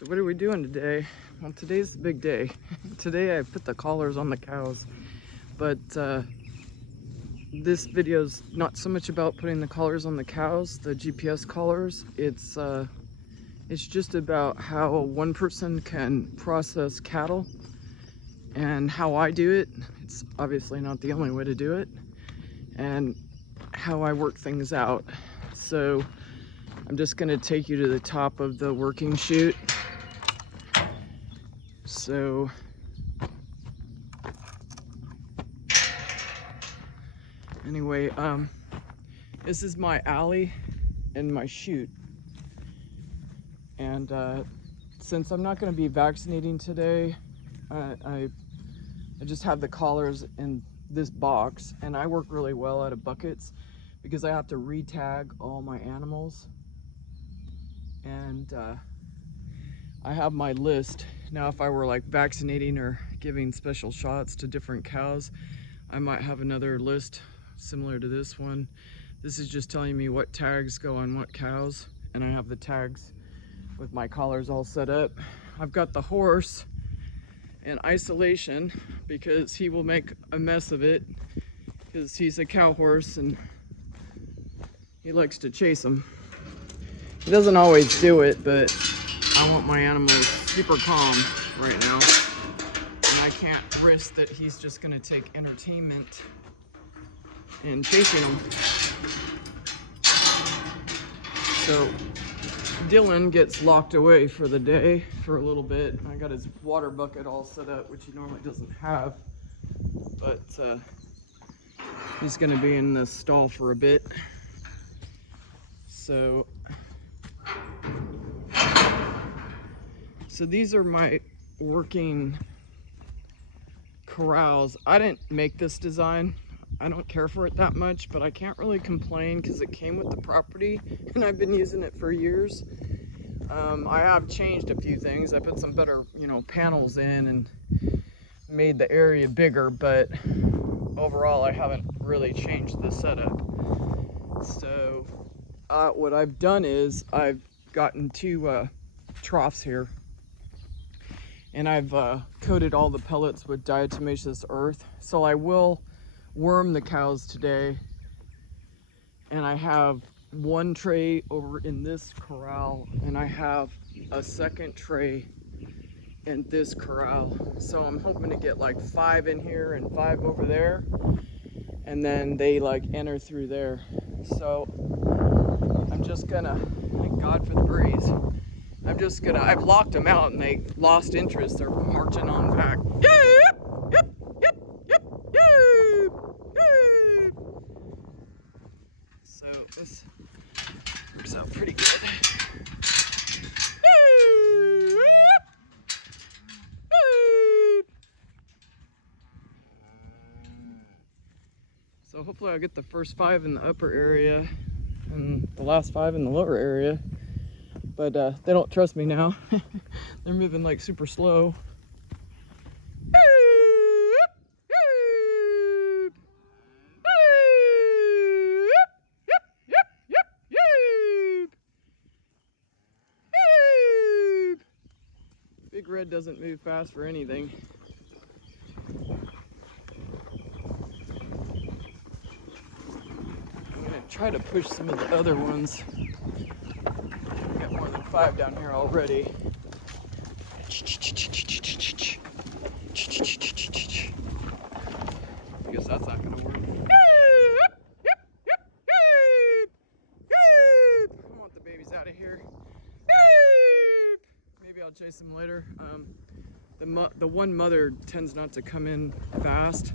So what are we doing today? Well, today's the big day. Today I put the collars on the cows, but this video's not so much about putting the collars on the cows, the GPS collars. It's just about how one person can process cattle and how I do it. It's obviously not the only way to do it, and how I work things out. So I'm just gonna take you to the top of the working chute. So anyway, this is my alley and my chute. And since I'm not going to be vaccinating today, I just have the collars in this box, and I work really well out of buckets because I have to re-tag all my animals. And I have my list. Now, if I were like vaccinating or giving special shots to different cows, I might have another list similar to this one. This is just telling me what tags go on what cows, and I have the tags with my collars all set up. I've got the horse in isolation because he will make a mess of it because he's a cow horse and he likes to chase them. He doesn't always do it, but I want my animals super calm right now, and I can't risk that he's just gonna take entertainment in chasing them. So Dylan gets locked away for the day for a little bit. I got his water bucket all set up, which he normally doesn't have, but he's gonna be in the stall for a bit. So these are my working corrals. I didn't make this design. I don't care for it that much, but I can't really complain because it came with the property and I've been using it for years. I have changed a few things. I put some better, panels in and made the area bigger, but overall I haven't really changed the setup. So what I've done is I've gotten two troughs here, and I've coated all the pellets with diatomaceous earth. So I will worm the cows today, and I have one tray over in this corral, and I have a second tray in this corral. So I'm hoping to get like 5 in here and 5 over there, and then they like enter through there. So I'm just gonna, thank God for the breeze, I've locked them out and they lost interest. They're marching on back. Yep, yep, yep, yep, yep, yep. So this works out pretty good. So hopefully I'll get the first 5 in the upper area and the last 5 in the lower area. But they don't trust me now. They're moving like super slow. Big Red doesn't move fast for anything. I'm gonna try to push some of the other ones. We got more than 5 down here already. I guess that's not gonna work. I want the babies out of here. Maybe I'll chase them later. The one mother tends not to come in fast.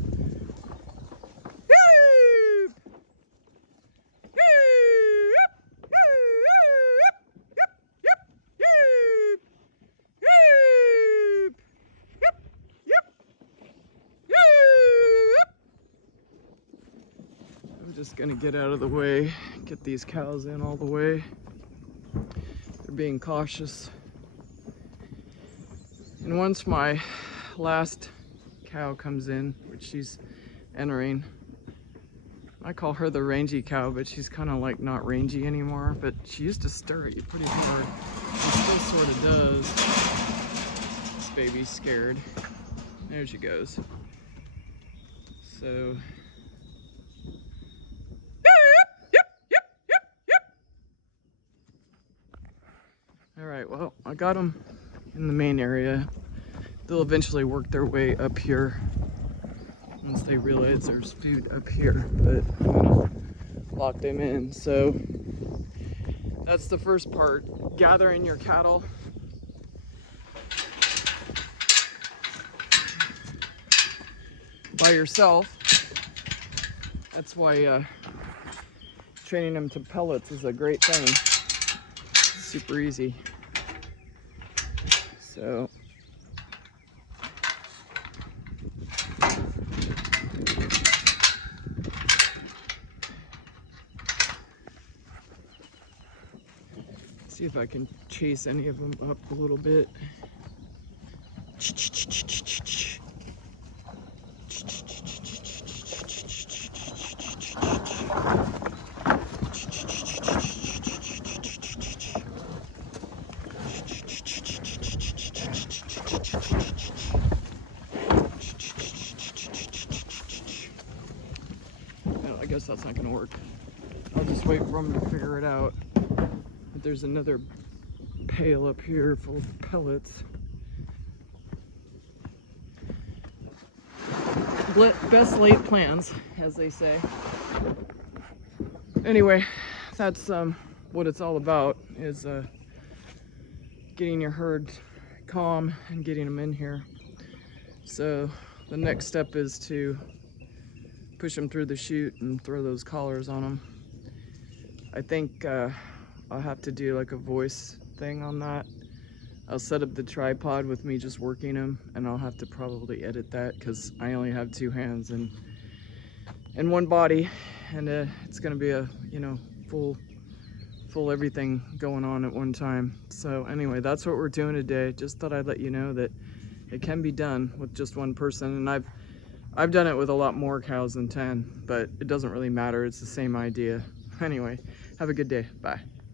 Just gonna get out of the way, get these cows in all the way. They're being cautious. And once my last cow comes in, which she's entering, I call her the rangy cow, but she's kind of like not rangy anymore, but she used to stir at you pretty hard. She still sort of does. baby's scared. There she goes. So. All right, well, I got them in the main area. They'll eventually work their way up here once they realize there's food up here, but I'm gonna lock them in. So that's the first part, gathering your cattle. By yourself. That's why training them to pellets is a great thing. It's super easy. So see if I can chase any of them up a little bit. No, I guess that's not gonna work. I'll just wait for them to figure it out. But there's another pail up here full of pellets. Best laid plans, as they say. Anyway, that's what it's all about, is getting your herd calm and getting them in here. So the next step is to push them through the chute and throw those collars on them. I think I'll have to do like a voice thing on that. I'll set up the tripod with me just working them, and I'll have to probably edit that because I only have 2 hands and one body, and it's gonna be a, you know, full everything going on at one time. So anyway, that's what we're doing today. Just thought I'd let you know that it can be done with just one person, and I've done it with a lot more cows than 10, but it doesn't really matter. It's the same idea. Anyway, have a good day. Bye.